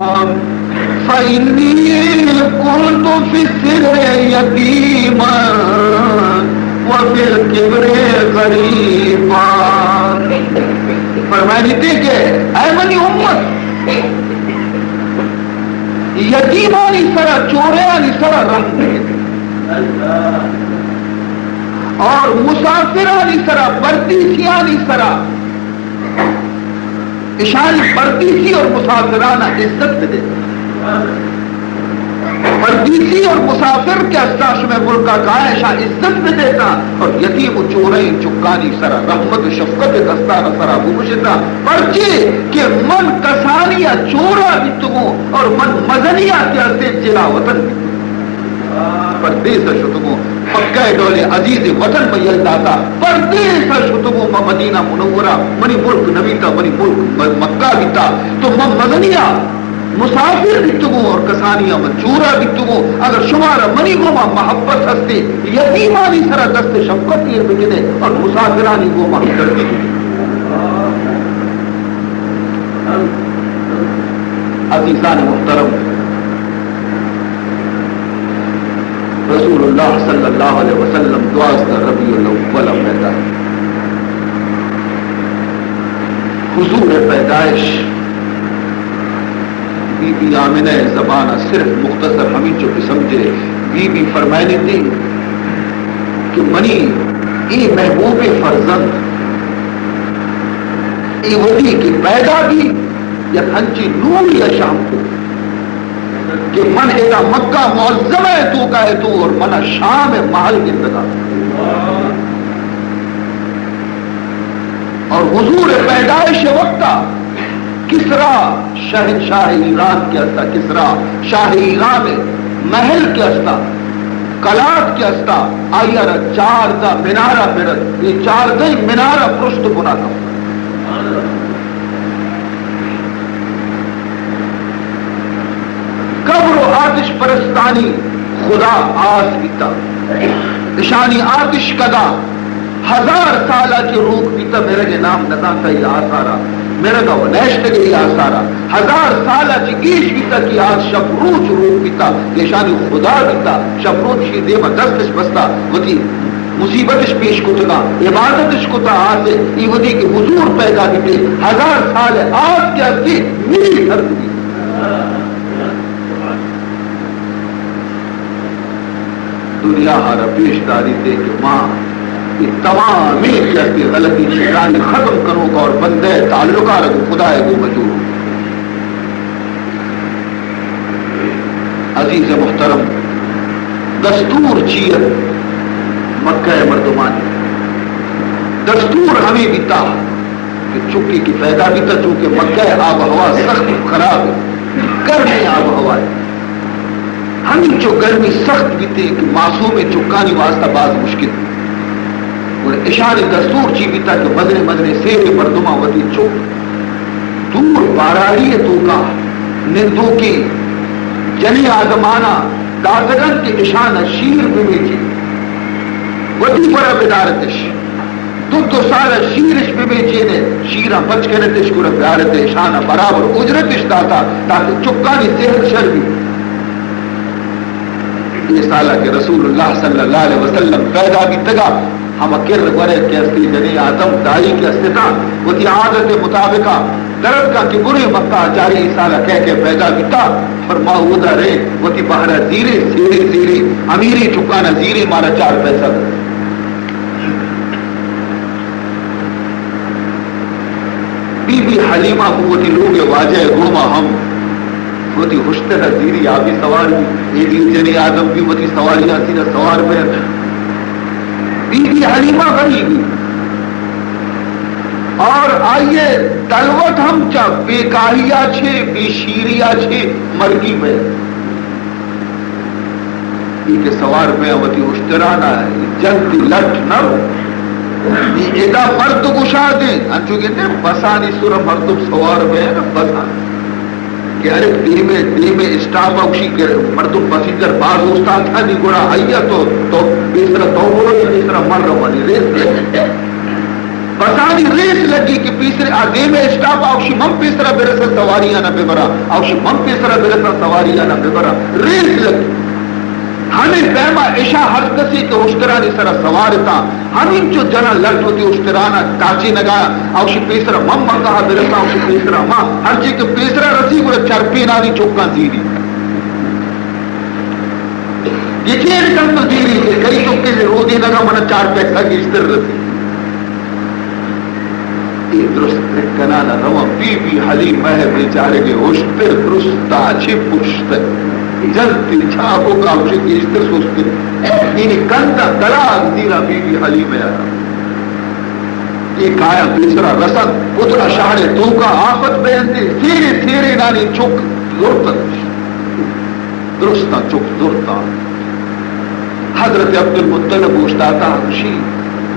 فإني كنت في السر يتيما وفي الكبر غريبا. فرمایا دیتے کہ اے منی امت یتیمانی سرا چوریانی سرا رحم اور مسافرانی سرا پردیسیانی سرا اشان پردیسی اور مسافرانہ عزت دے. پردیسی اور مسافر کے استاش میں ملکہ کہا ہے شاہ عزت میں دیتا اور یتیم چوریں چکانی سرا رحمت شفقت دستانہ سرا بوشتا پرچے کہ من کسانیہ چورا بیتگو اور من مزنیہ کیسے جلا وطن پردیس شتگو مکہ ڈولے عزیز وطن میں یلداتا پردیس شتگو مدینہ منورہ منی ملک نبیتا منی ملک مکہ بیتا تو مزنیہ مسافر بیتگو اور کسانیہ منچورا بیتگو اگر شمارا منی گوما محبت ہستے یتیمانی سرا دست شفقت یہ بجنے اور مسافرانی گوما دردی عزیزان محترم رسول اللہ صلی اللہ علیہ وسلم دوازدہ ربیع الاول پیدا حضور پیدائش بی بی آمنہ زبانہ صرف مختصر ہمیں جو بھی سمجھے بی بی فرمائنے تھی کہ منی ای محبوب فرزند ای وہی کی پیدا بھی یا ہنچی نور یا شام کو کہ من ایرا مکہ معظم ہے تو کا ہے تو اور منہ شام ہے محل کی انتقا اور حضور پیدائش وقتا کسرا شاہ ایران کے استا کسرا شاہ ایران محل کے استا کلات کے استا آئیر چار دا منارہ میرد یہ چار دا منارہ پرشت بنا تھا قبر و آتش پرستانی خدا آس بیتا نشانی آتش کدا 1000 سالہ کی روح بیتا میرے کے نام نزانتا ہی آسارا میرے کا وہ نیشت گئی آسارا 1000 سالہ کی گیش بیتا کی آج شبروچ روح بیتا نشانی خدا بیتا شبروچ کی دیما دستش بستا وہ تھی مصیبتش پیش کتنا عبادتش کتا آج ہے یہ وہ تھی کہ حضور پیدا بیتے 1000 سال آج کے اسی میری حرد بھی دنیا ہارا پیش داری دے کہ ماں یہ تمام ایک غلطی شیطان ختم کرو گا اور بندے تعلقہ رکھو خدا ہے وہ مجور. عزیز محترم دستور چیئر مکہ مردمانی دستور ہمیں بھی تا کہ چکی کی پیدا بھی تا چونکہ مکہ آب ہوا سخت خراب ہے گرمی آب ہوا ہے ہمیں جو گرمی سخت بھی تھی کہ معصوم چکانی واسطہ بعض مشکل اور اشارے دستور چی بھی تھا کہ مدرے مدرے سیرے مردمہ وطی چوک دور باراری تو کا نندو کی جنی آدمانا دادگن کے اشانہ شیر بھی بیچی وطی پر بدارتش دو سالہ شیرش بھی بیچی نے شیرہ بچ کے نتش کو رفیارت اشانہ برابر اجرتش داتا تاکہ چکانی صحت شر بھی یہ سالہ کہ رسول اللہ صلی اللہ علیہ وسلم پیدا بھی تگا ہم اکر ورے کے اصلی جنی آدم دائی کے استطان وہ تی عادت مطابقہ درد کا کہ برے مکہ جاری سالہ کہہ کے پیدا بھی تا فرماؤدہ رہے وہ تی بہرہ زیرے زیرے زیرے امیری چکانا زیرے مارا 4 پیسہ بی بی حلیمہ کو وہ تی لوگ واجہ گوما ہم وہ تی خوشتر زیری آبی سوار بھی ایدی جنی آدم بھی وہ تی سواری آسی نہ سوار میں بی بی حلیمہ غریبی اور آئیے دلوت ہم چا بے کاہیا چھے بے شیریا چھے مرگی میں یہ کہ سوار میں وہ تی اشترانا ہے جنتی لٹ نہ یہ ایدہ مرد گشا دیں انچو کہتے ہیں بسانی سورہ مردم سوار میں ہے نا بسانی کہ ارے دیمے اسٹاف اکشی کے مردم پسیدر باز استاد تھا نہیں گوڑا آئیا تو بیسرہ تو بولو یا بیسرہ مر رہا والی ریس لگی بسانی ریس لگی کہ بیسرہ دیمے اسٹاف اکشی من پیسرا برسا سواریانا ببرا اوش من پیسرا برسا سواریانا ببرا ریس لگی ہمیں پیما عشاء ہر کسی کے اشترانی سرا سوارتا ہمیں جو جنا لٹ ہوتی اشترانا کاچی نگا اوش پیسرا من مکہ برسا اوش پیسرا ماں ہر چیز کے پیسرا رسی کو چرپی نانی چوکا زیری یہ چیر کن تو زیری ہے کئی چوکے سے رو دی نگا منا 4 پیسہ کی اشتر رسی درست کنانا روا بی بی حلیم ہے بیچارے کے اشتر درستا چھپ اشتر جلتی چھاپو کا اوشی کی اشتر سوچتے انہی کندہ دلاغ زیرا بی بی حلیم ہے ایک آیا بیسرا رسد اتنا شاہر تو کا آفت بیندے تیرے تیرے نانی چک زورتا درستا چک زورتا حضرت عبدالمطلب اشتاتا خوشی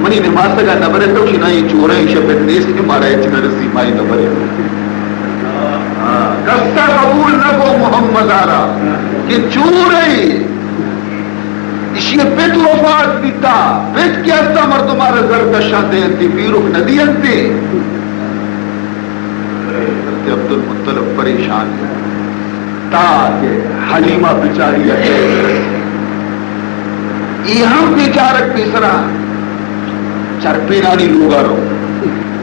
منی نماز کا نبرے تو شنائی چورے شبت نیس کے مارے چنہ رسی مائی نبرے قصہ قبول نہ کو محمد آرہ کہ چورے اسی پیت وفات بیتا پیت کیا استا مردمارا زردشان دے انتی بیرک ندی انتی حضرت عبدالمطلب پریشان ہے تاکہ حلیمہ بچاری ہے یہاں بیچارک پیسرا چرپینانی لوگا رو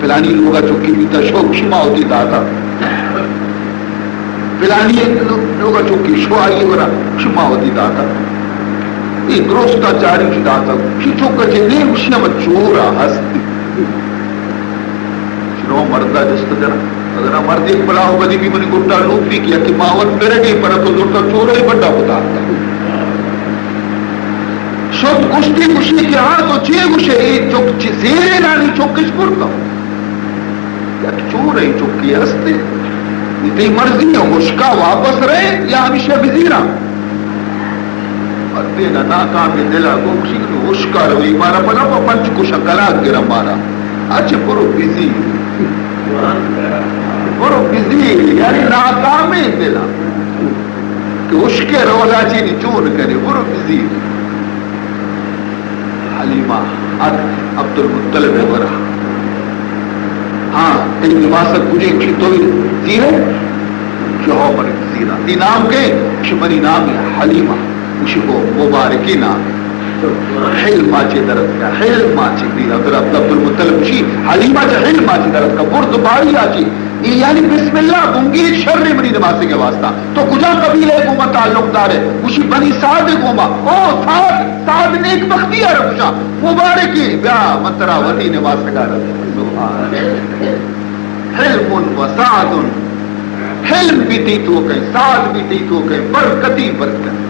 پلانی لوگا چکی بیتا شوک شما ہوتی داتا پلانی لوگا چکی شو آئی ورا شما ہوتی داتا یہ گروستا چاری کی داتا شی چوکا چلے شما چورا ہستی شنو مردہ جست جنا اگر مرد ایک بلا ہوگا دی بھی منی گھٹا لوگ بھی کیا کہ ماوت میرے گئی پر تو زورتا چورا ہی بڑا ہوتا شد کشتی کشی کے ہاں تو چیئے گوشے ایک چک زیرے نانی چکش پورتا یا چور ہے چکی ہستے تی مرضی ہے مشکا واپس رہے یا ہمیشہ بزیرہ مردے نا ناکامی دلا کو کسی کو مشکا روی مارا پنا پا پنچ کو شکلاک گرہ مارا اچھے پرو بزیر پرو بزیر یعنی ناکامی دلا کہ اشکے رولا چینی چور کرے پرو بزیر حلیمہ عبدالمطلب ورہ ہاں تیری نماسک مجھے کشی تو زیرے کہ ہو پر زیرہ تی نام کے کشی منی نام ہے حلیمہ کشی کو مبارکی نام حلمہ چے درد کا حلمہ چے دیرہ عبدالمطلب کشی حلیمہ چے حلمہ چے درد کا برد باری آچی یعنی بسم اللہ گنگیر شر منی نماسی کے واسطہ تو کجا قبیلے کو مت تعلق دار ہے کشی بنی سعد کو ما او سعد نیک بختی ہے رکشا مبارکی بیا مترا وطی نماز کا سبحان حلم و سعد حلم بھی تی تو کہیں سعد بھی تی تو کہیں برکتی برکت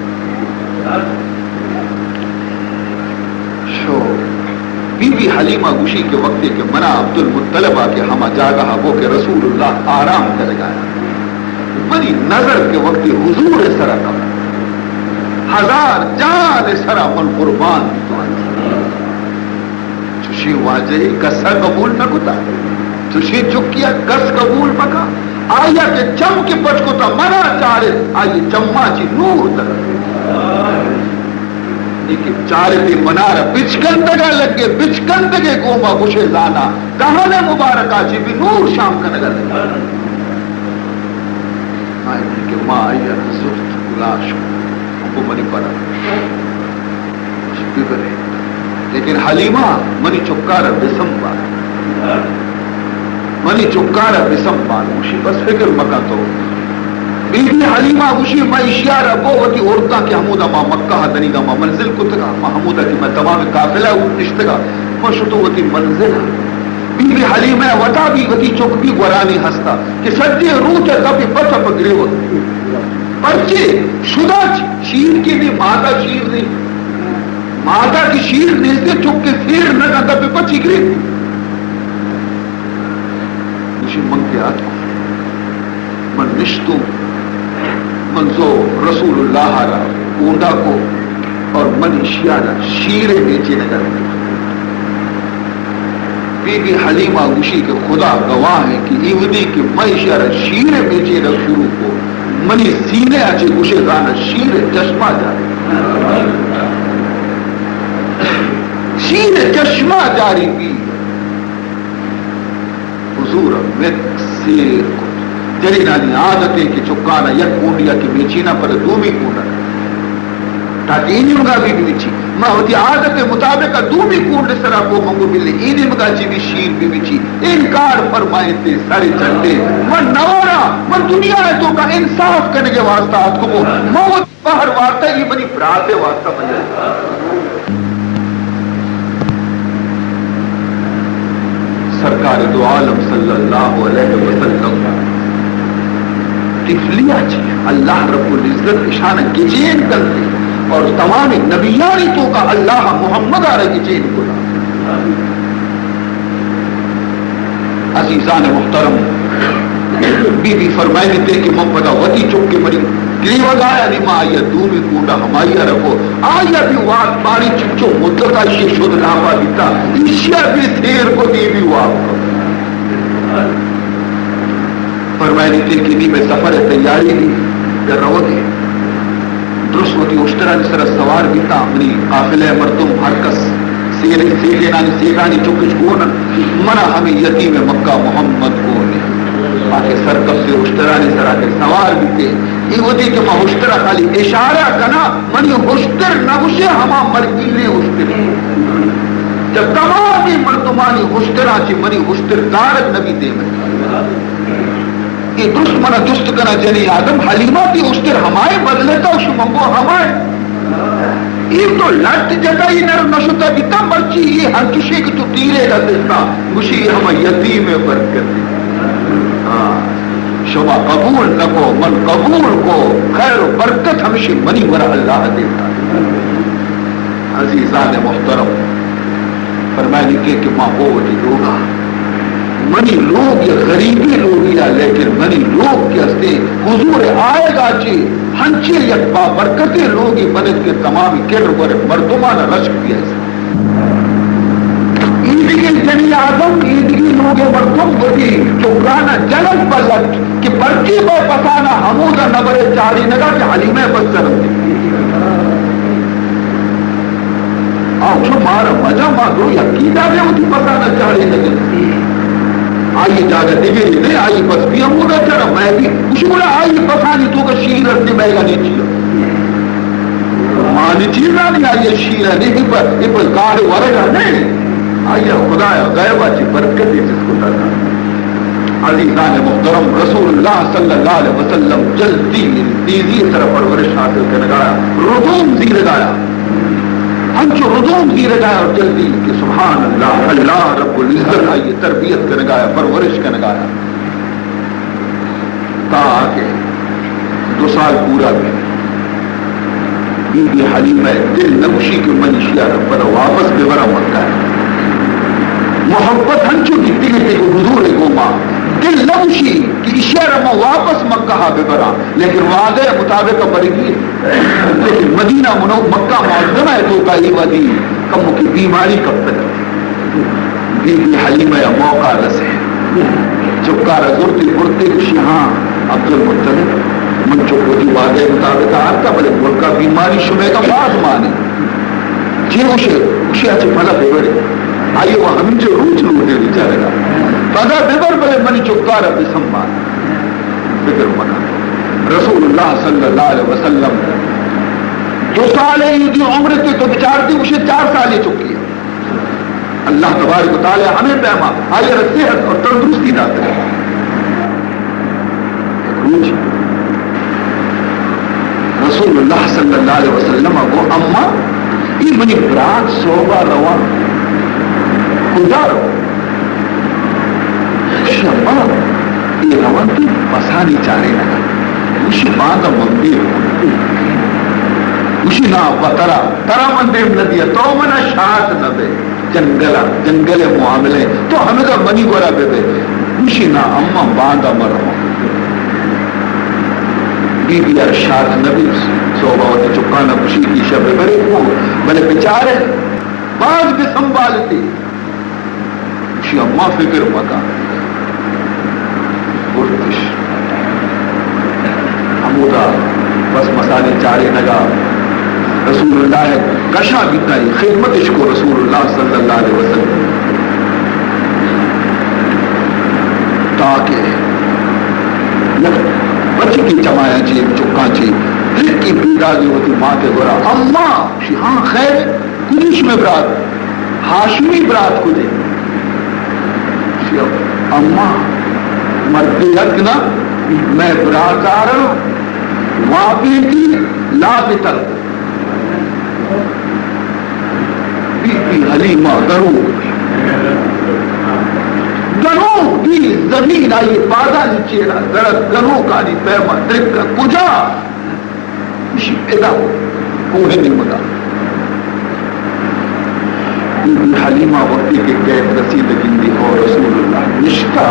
شو بی بی حلیمہ گوشی کے وقت کے منا عبدالمطلبہ کے ہما جاگہ وہ کہ رسول اللہ آرام کر گایا منی نظر کے وقت حضور سرا کم 1000 جان سرا من قربان چوشی واجہی کسا قبول نہ کتا چوشی چکیا کس قبول مکا آیا کہ چم کے پچ کو تا منا چارے آئی چمہ چی نور در لیکن چارے دی منارہ بچکندگا لگے بچکندگے گوما خوشے زانا کہاں مبارکہ چی بھی نور شام کا نگر لگا آئی کہ ماں آئی زفت گلاش کو منی پڑا بگرے لیکن حلیمہ منی چکارہ بسم بار منی چکارہ بسم بار خوشی بس فکر مکہ تو بی بی حلیمہ خوشی میں اشیارہ بو وطی عورتاں کی حمودہ ماں مکہ دنیگا ماں منزل کو تگا ماں حمودہ کی میں تمام قافلہ نشتگا ماں شتو وطی منزل بی بی حلیمہ وطا بھی وطی چک بھی گورانی ہستا کہ سجے روح ہے کبھی پتہ پگرے ہوتا پرچے شدہ شیر کی بھی مادہ شیر نہیں مادہ کی شیر نیستے چک کے پھر نہ کہتا پہ پچی گرے خوشی منگ کے آتا من نشتوں منزو رسول اللہ را اونڈا کو اور من شیارہ شیرے بیچے نگر بی بی حلیمہ گوشی کے خدا گواہ ہے کہ ایودی کے میں شیارہ شیرے بیچے نگر شروع کو منی سینے آچے گوشے گانا شیرے چشمہ جاری شیرے چشمہ جاری بھی حضور میں سیر کو جری نانی عادت ہے کہ چکانا یک کونڈیا کی میچینا پر دومی کونڈا تاکہ اینیم گا بھی بیچی ما ہوتی عادت مطابق دومی کونڈ سرا کو منگو ملے اینیم گا چی بھی شیر بھی بیچی انکار فرمائے تے سارے چلتے من نوارا من دنیا ہے تو کا انصاف کرنے کے واسطہ ہاتھ کو موت باہر وارتا یہ بنی برات واسطہ بن جائے سرکار دو عالم صلی اللہ علیہ وسلم تفلیہ چی اللہ رب العزت اشانہ گجین کرتے اور تمام نبیانی تو کا اللہ محمد آ رہے گجین کو عزیزان محترم بی بی فرمائے دیتے کہ محمد وطی چک کے مری گری وگایا نہیں ماں آئیا دومی کونڈا ہمائیا رکھو آئیا بھی وات باری چچو مدتا شی شد ناپا دیتا اشیا بھی سیر کو دی بھی وات فرمائے دیتے کہ نہیں میں سفر تیاری نہیں در رو دے درسوتی اشترا نسر سوار بیتا منی قافلہ مردم ہر کس سیرانی چکش کون منع ہمیں یتیم مکہ محمد کو آکے سرکب سے اشترانی سر آکے سوار بیتے یہ ہوتی کہ میں اشترا خالی اشارہ کنا منی اشتر نوشے ہما مرگیلے اشتر جب تمامی مردمانی اشترا چی منی اشتر دارت نبی دے میں یہ درست منع جست کنا جنی آدم حلیمہ کی اشتر ہمائے بدلتا اس منگو ہمائے یہ تو لٹ جگائی نر نشتا بیتا مرچی یہ ہر کسی کی تو تیرے گا دیتا مجھے ہمیں یتیم برکت شما قبول نکو من قبول کو خیر و برکت ہمیشہ منی ورہ اللہ دیتا عزیزان محترم فرمائے لکھے کہ ماں ہوتی لوگا منی لوگ یا غریبی لوگ یا لیکن منی لوگ کے ہستے حضور آئے گا چی ہنچے یک با برکتے لوگی بنت کے تمام کر ور مردمانہ رشک بھی ہے ایدگی جنی آدم ایدگی لوگ مردم بڑی چکرانا جلد بلد کہ برچی با پسانا حمودہ نبر چاری نگا کہ حلیمہ بس سرم دی آؤ چھو مارا مجا ماں دو یقیدہ دے ہوتی پسانا چاری نگا آئیے جاگہ دیگے نہیں آئیے بس بھی حمودہ چرا میں بھی کچھ بولا آئیے پسانی تو کا شیر رکھنے میں گا نہیں چیئے مانی چیزہ نہیں آئیے شیرہ نہیں پر کار ورگا نہیں آئیے خدایا غیبہ چی برکت جس کو تھا عزیزان محترم رسول اللہ صلی اللہ علیہ وسلم جلدی تیزی طرح پرورش حاصل کرنے گایا ردوم زیر گایا ہنچو ردوم زیر گایا اور جلدی کہ سبحان اللہ اللہ رب العزت آئیے تربیت کرنے گایا پرورش کرنے گایا تا آکے 2 سال پورا بھی بی بی حلیمہ دل نبشی کے منشیہ رب پر واپس بے برا مکہ ہے محبت ہنچو کتی گئے کو حضور کو ماں دل نوشی کہ اشارہ میں واپس مکہ بے برا لیکن وعدہ مطابق بڑی گئی لیکن مدینہ مکہ معظمہ ہے تو کا ہی ودی کم کی بیماری کب تک بی بی حلیمہ یا موقع رسے چکا رزورتی پڑتے کشی ہاں عبد المطلب من چکو دی وعدہ مطابق آتا بلے ملکہ بیماری شمع کا باز مانی جی اسے اچھے پھلا بے بڑے آئیے وہ ہم جو روچ روٹے بیچارے گا فضا بگر بلے منی چکارہ بسمان بگر منا رسول اللہ صلی اللہ علیہ وسلم 2 سال دی عمر کے تو بچار دی اسے 4 سال ہی چکی ہے اللہ تبارک و تعالی ہمیں پیما آئیے صحت اور تندرستی داتا ہے روچ رسول اللہ صلی اللہ علیہ وسلم وہ اما یہ منی برات صوبہ روان کجارو شما یہ روان تو پسانی چارے لگا اسی باندھا مندیر اسی نا پترا ترا مندیم ندیا تو منا شاعت نبے جنگل معاملے تو ہمیں کا منی گورا بے بے اسی نا اما باندھا مروا بی بی ارشاد نبی صوبہ ہوتے چکانا خوشی کی شب برے کو بلے بچارے باز بھی سنبھالتی اسی اما فکر مکا گرتش حمودہ بس مسالے چارے نگا رسول اللہ کشا بیتا ہی خدمتش کو رسول اللہ صلی اللہ علیہ وسلم آگے بچی کی چمایا چی چکا چی دل کی بیداری ہوتی ماں کے گورا اماں ہاں خیر کلیش میں برات ہاشمی برات کو دے اماں مرتے حق نا میں برات آ رہا ہوں واپی کی لا بتر بی بی حلیمہ گنو بھی زمین آئی بادہ نیچے درد گنو کا نہیں پیما درک کا کجا اسی پیدا کوہ نہیں مدا بی بی حلیمہ وقتی کے قید رسید گندی اور رسول اللہ نشتہ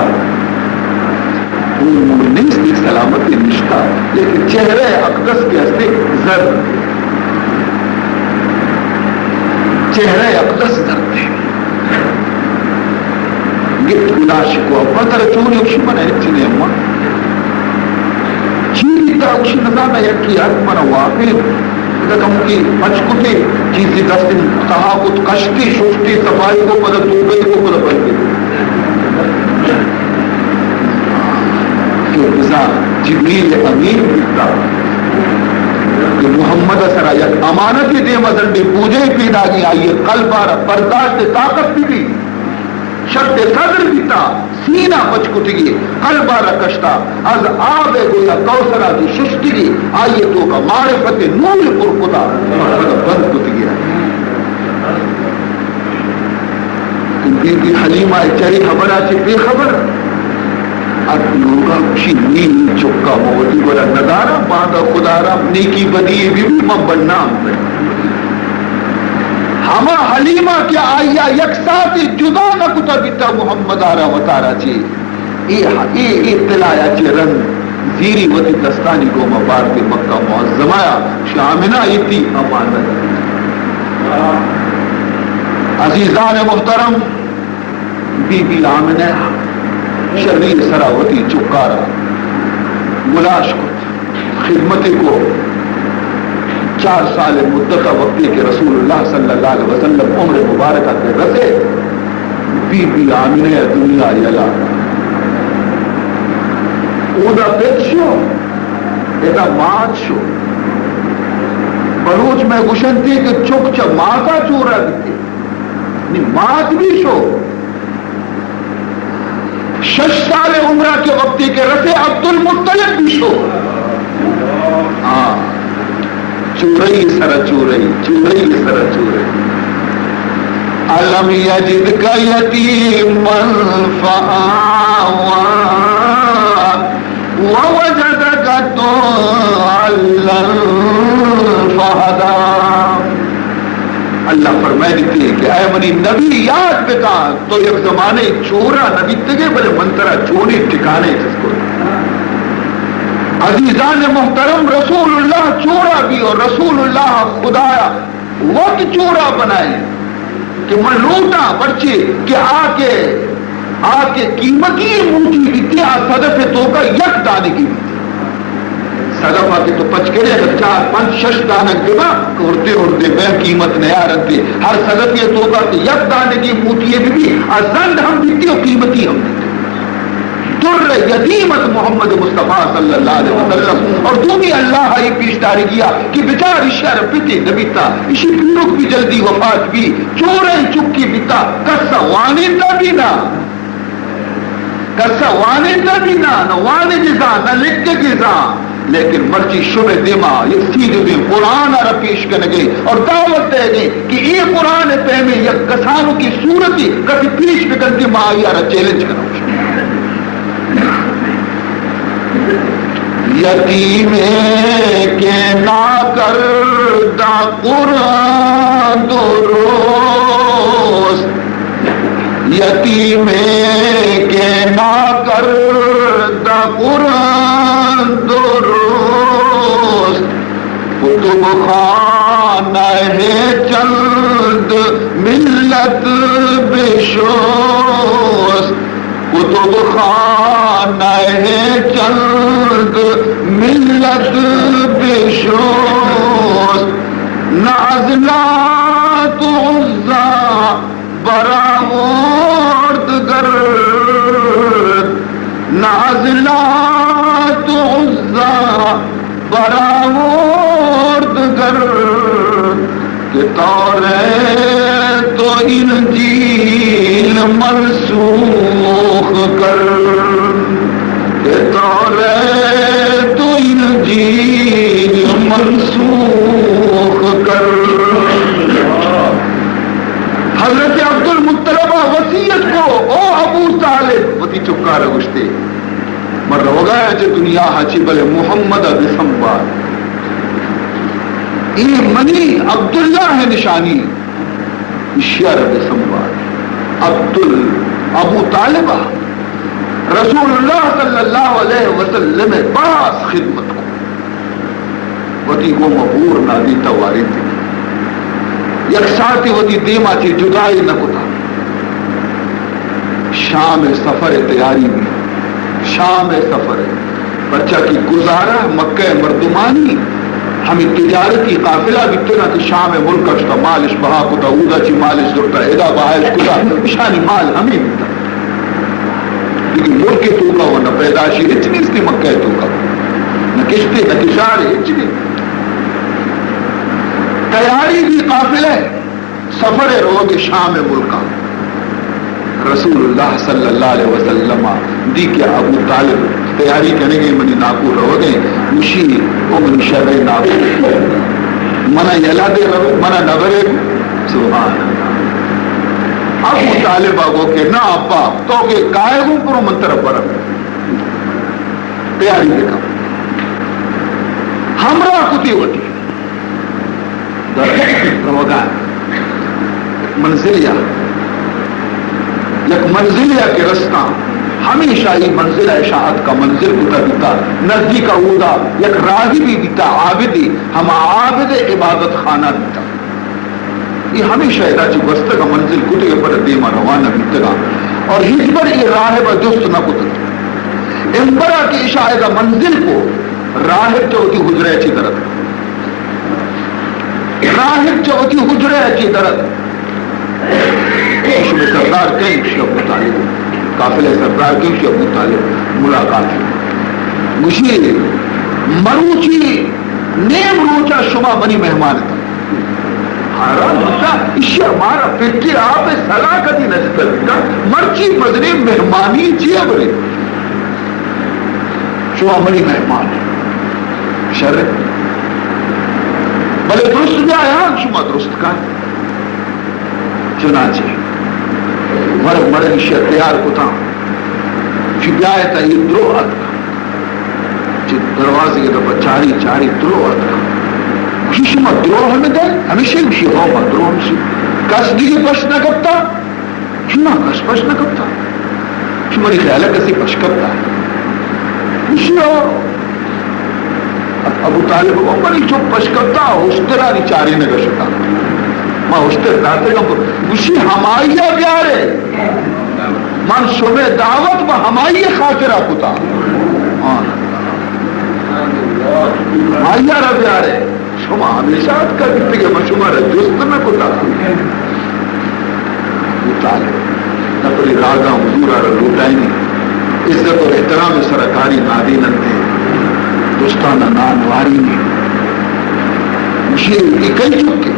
نہیں اس کی سلامتی نشتہ لیکن چہرے اقدس کے ہستے زرد چہرے اقدس زرد ہے گفت گلاش کو پتر چوری اکشی من ایچنے اما چیری تا اکشی نظام یکی حق من واقع اگر کی مچکتے چیزی دستی تحاقت کشتی شفتی صفائی کو پدا دوبئی کو پدا بلدی کہ بزا جبریل امین بیتا کہ محمد سرا یک امانتی دے مدن دے پوجے پیدا کی آئیے قلب آرہ برداشت طاقت بھی شد صدر بیتا سینہ بچکتگی قلب آرہ کشتا از آب گویا کوثرہ کی ششتگی آئیے تو کا معرفت نور پرکتا بند کتگی بی بی حلیمہ چری خبرہ چی بے خبر اب لوگا کشی نیل چکا موتی بولا ندارا باندھا خدارا نیکی بدی بھی من بنام ہے ہما حلیمہ کیا آئیا یک ساتھ جدا نہ کتا بیتا محمد آرہ وطارہ چی ای اطلاعیا چی رنگ زیری وطی دستانی کو مبار کے مکہ معظمایا شامنہ ایتی امانت عزیزان محترم بی بی آمنہ شریر سراوتی چکارا گلاش کت خدمت کو 4 سال مدت وقتی کے رسول اللہ صلی اللہ علیہ وسلم عمر مبارکہ کے رسے بی بی آمنہ دنیا یلا اودا پیت شو ایدا مات شو بلوچ میں گشن تھی کہ چک چا ماتا چورا دیتے مات بھی شو 6 سال عمرہ کے وقتی کے رسے عبد المطلب بھی شو چورئی سر چورئی چورئی سر چورئی علم یجد کا یتیما فآوا ووجدک ضالا فہدا اللہ فرمائے دیتی ہے کہ اے منی نبی یاد بتا تو یک زمانے چورا نبی تگے بلے منترہ چوری ٹھکانے جس کو عزیزان محترم رسول اللہ چورا بھی اور رسول اللہ خدایا وقت چورا بنائے کہ میں لوٹا بچے کہ آ کے قیمتی موٹی بیتی صدف تو کا یک دانے کی بیتی صدف آتے تو پچ کے لئے 4 5 6 دانک دیبا اڑتے میں قیمت نیا رکھتے ہر صدف یہ تو کا یک دانے کی موٹی بھی ازند ہم بیتی اور قیمتی ہم بیتی در یتیمت محمد مصطفیٰ صلی اللہ علیہ وسلم اور دومی اللہ ہی پیشداری کیا کہ بچار اشار پیتے نبیتا اسی پیروک بھی جلدی وفات بھی چورے چکی بیتا کسا وانندہ بھی نا کسا وانندہ بھی نا وانے جزا نہ لکھ کے جزا لیکن مرچی شبہ دیما یہ سیدھے دیں قرآن آرہ پیش کرنے گئی اور دعوت دے گئی کہ یہ قرآن پہ میں یک کسانوں کی صورتی کسی پیش بکن دی ماہی آرہ چیلنج کرنا یتیم کے نا کردہ قرآن درست یتیم کے نا کردہ قرآن درست کتب خانہ ہے چند ملت بشوست کتب خانہ ہے چند ملت بشوست نازلات عزا برآورد گرد کہ توریت و انجیل منسوخ کر، کہ توریت و انجیل منسوخ کر۔ حضرت عبد المطلبہ وصیت کو او ابو طالب وتی چکا رگشتے مر روگا ہے جو دنیا ہاچی بلے محمد بسمبار یہ منی عبداللہ ہے نشانی اشیار بسمبار ابو طالبہ رسول اللہ صلی اللہ علیہ وسلم باس خدمت کو وتی کو مبور نادی تواری تھی یک ساتھی وتی دیما تھی جدائی نہ کتا شام سفر تیاری بھی شام سفر بچہ کی گزارا مکہ مردمانی ہمیں تجارتی قافلہ بھی تنا کہ شام ملک اشتا مالش بہا کتا اودا چی مالش درتا ادا بہایش کتا شانی مال ہمیں بتا لیکن ملک تو کا وہ نہ پیداشی اچنی اس نے مکہ تو کا نہ کشتے نہ کشار اچنی تیاری بھی قافلہ سفر روگ شام ملکہ رسول اللہ صلی اللہ علیہ وسلم دی کیا ابو طالب تیاری کریں گے منی ناکو رو گئے مشی او منی شر ناکو منا یلا دے رو منا نظرے سبحان اللہ ابو طالب آگو کہ نا ابا تو کہ کائے گوں پرو منتر پر تیاری دیکھا ہمراہ کتی ہوتی روگان منزلیہ یک منزلیہ کے رستہ ہمیشہ ہی منزل اشاعت کا منزل کتا دیتا نزدیک اودا یک راہی بھی دیتا عابدی ہم عابد عبادت خانہ دیتا یہ ہمیشہ ادا چی بستہ کا منزل کتے کے پر دیما روانہ بیتگا اور ہیچ پر یہ راہب جست نہ کتا امبرا کی اشاعت کا منزل کو راہب چوتی حجرہ چی درد راہب چوتی حجرہ چی درد شب سردار کہیں شی ابو طالب قافلہ سردار کہیں شی ابو طالب ملاقات مشیر مروچی نیم روچا شما منی مہمان تھا حرام ہوتا اسی ہمارا پھٹی آپ سلاکتی نجتر کا مرچی مدنی مہمانی چیئے بلے شما منی مہمان شرع بلے درست بھی آیا شما درست کا چنانچہ مرد مرد تیار کو تھا فی بیایتا یہ دروحت کا چی دروازے کے دفعہ چاری چاری دروحت کا کسی شما دروح ہمیں دے ہمیشہ کسی ہوما دروح ہمشی کس دیگے پش نہ کرتا شما کس پش نہ کرتا شما ری خیالہ کسی پش کرتا ہے کسی ہو ابو طالب کو بڑی چوب پش کرتا اشترا نی چاری نگا شکا ماں اشتر داتے گا اسی ہمائیہ بیارے من شمع دعوت با ہمائیہ خاطرہ کتا ہمائیہ را بیارے شما ہمیشات کا دیتے گے من شما را جست میں کتا نقلی راگا حضورا را لوٹائنی عزت اور احترام سرکاری نادینتے دوستانہ نانواری نے مشیر کی کئی چکے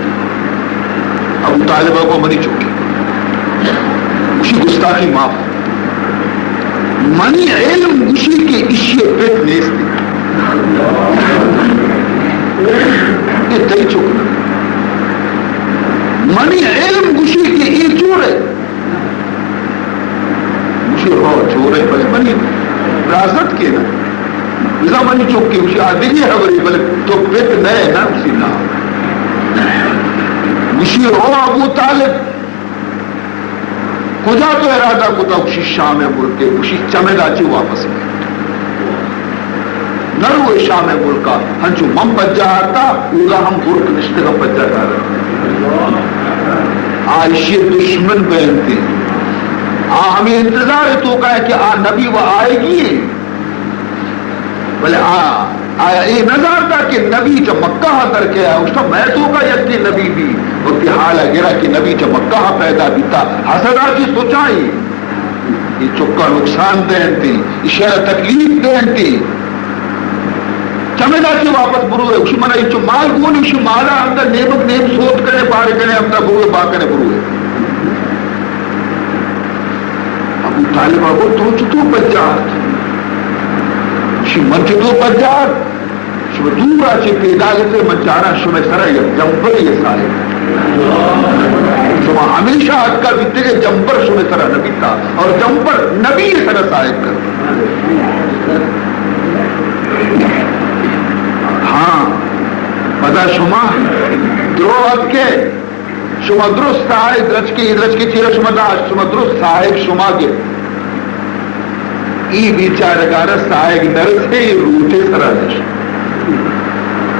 ابو طالبہ کو منی چکے اسی گستاخی معاف منی علم اسی کے اشیے پیٹ نیستی یہ تئی چکنا منی علم اسی کے یہ چورے اسی رو چورے بلے منی رازت کے نا رضا منی چکے اسی آدھگی حبری بلے تو پیٹ نئے نا اسی نا اسی رو ابو طالب کجا تو ارادہ کتا اسی شام ملک کے اسی چمدہ چی واپس میں نرو شام ملکا ہنچو من بجا آتا اولا ہم گرک نشتے کا بجا کر آئیشی دشمن بہنتے ہمیں انتظار تو کہا ہے کہ نبی وہ آئے گی بلے آیا یہ نظر تھا کہ نبی جب مکہ در کے آیا اس کا میں تو کا یکی نبی بھی وقتی حال ہے گرا کہ نبی جب مکہ پیدا بھی تھا حسدہ کی سوچائی یہ چکا نقصان دہن تھی اشارہ تکلیف دہن تھی چمدا سے واپس بروے شمنا یہ مال گون شمالا اندر نیمک نیم سوت کرے پار کرے اندر بروے با کرے بروے ابو طالب کو تو چتو بجات شی مرچتو بجات شو دورا چه پیدا سے مچارا شمع سرا یا جمبر یہ سائے شما ہمیشہ حد کا بیتے کہ جمبر شمع سرا نبی تھا اور جمبر نبی سرا سائے کر ہاں پدا شما درو حد کے شما درست صاحب درچ کی چیرہ شما داشت شما درست صاحب شما کے ای بیچارگارہ صاحب نرسے روچے سرا داشت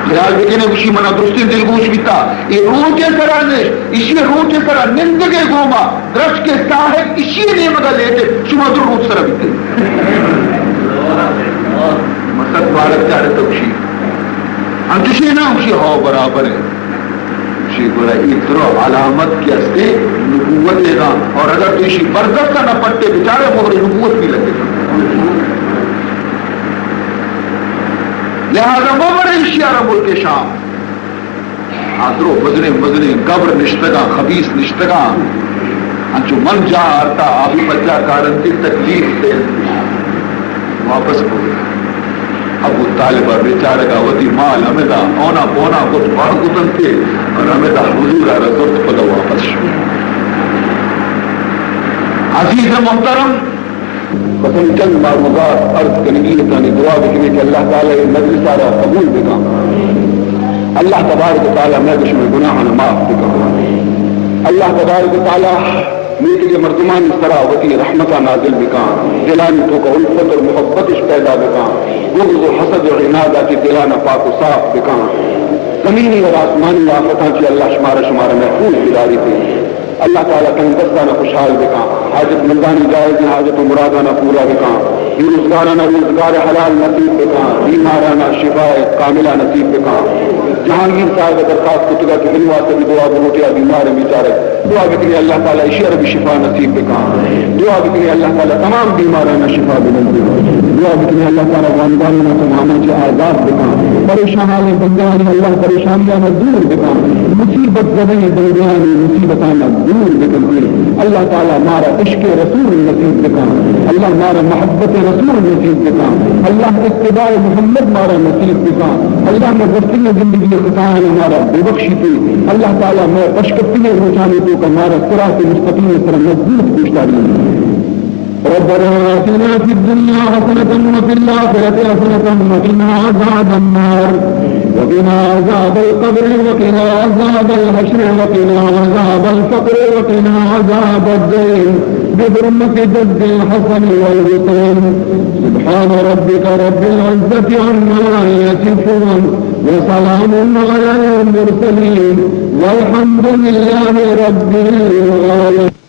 خیال بکنے اسی منا درستی دلگوش بیتا یہ روچے سرا داشت اسی روچے سرا نندگے گوما درچ کے صاحب اسی نیمگا لیتے شما در روچ سرا بیتے مصد بارک جارے تو اسی انتشی نا اسی ہو برابر ہے اسی گولا اترو علامت کی استے نبوت دے گا اور اگر تو اسی بردست نہ پٹے بچارے مہر نبوت بھی لگے گا لہذا مبر اشیار ملک شام آدرو مزنے قبر نشتگا خبیث نشتگا انچو من جا آرتا آبی بچہ کارنتی تکلیف سے واپس ہو گیا ابو طالبہ بیچارے کا ودی مال ہمیں دا اونا پونا کچھ بڑھ کتن تھے اور ہمیں دا حضور رضورت پدا واپس شو عزیز محترم قسم چند معروضات عرض کرنگی اتانی دعا بکنے کہ اللہ تعالی مجلس سارا قبول بکا اللہ تبارک تعالی میں دشمن گناہاں معاف بکا اللہ تبارک تعالی میٹھ کے مردمان اس طرح وتی رحمتہ نازل بکا دلانی تو کا الفت اور محبت اس پیدا بکا بغض و حسد اور عنادہ کی دلانا پاک و صاف بکا زمینی اور آسمانی آفتاں کی اللہ شمارہ محفوظ بداری تھی اللہ تعالیٰ کہیں دستانہ خوشحال بکا حاجت مندانی جائز حاجت و مرادانہ پورا بکا روزگارانہ روزگار حلال نصیب بکا بیمارانہ شفاء کاملہ نصیب بکا جہانگیر صاحب درخواست کتگا کی دن واسطے بھی دعا بروٹیا بیمار بیچارے دعا بکری اللہ تعالیٰ اشیاء بھی شفا نصیب بکا دعا بکری اللہ تعالیٰ تمام بیمارانہ شفا بلند بکا دعا بکری اللہ تعالیٰ واندانہ تماما جی آزاد بکا پریشان حال بندیانی اللہ پریشانیاں دور بکا مصیبت زدہ بندیانی مصیبتانا دور بکا اللہ تعالیٰ مارا عشق رسول نصیب بکا اللہ مارا محبت رسول نصیب بکا اللہ اتباع محمد مارا نصیب بکا اللہ میں گفتگی زندگی خطاان ہمارا بے بخشی تھی اللہ تعالیٰ میں اشکتی روچانے تو کا مارا صراط مستقیم طرح مضبوط پوچھتا ربنا آتنا في الدنيا حسنة وفي الآخرة حسنة وقنا عذاب النار وقنا عذاب القبر وقنا عذاب الحشر وقنا عذاب الفقر وقنا عذاب الدين بحرمة جد الحسن والحسين سبحان ربك رب العزة عما يصفون وسلام على المرسلين والحمد لله رب العالمين.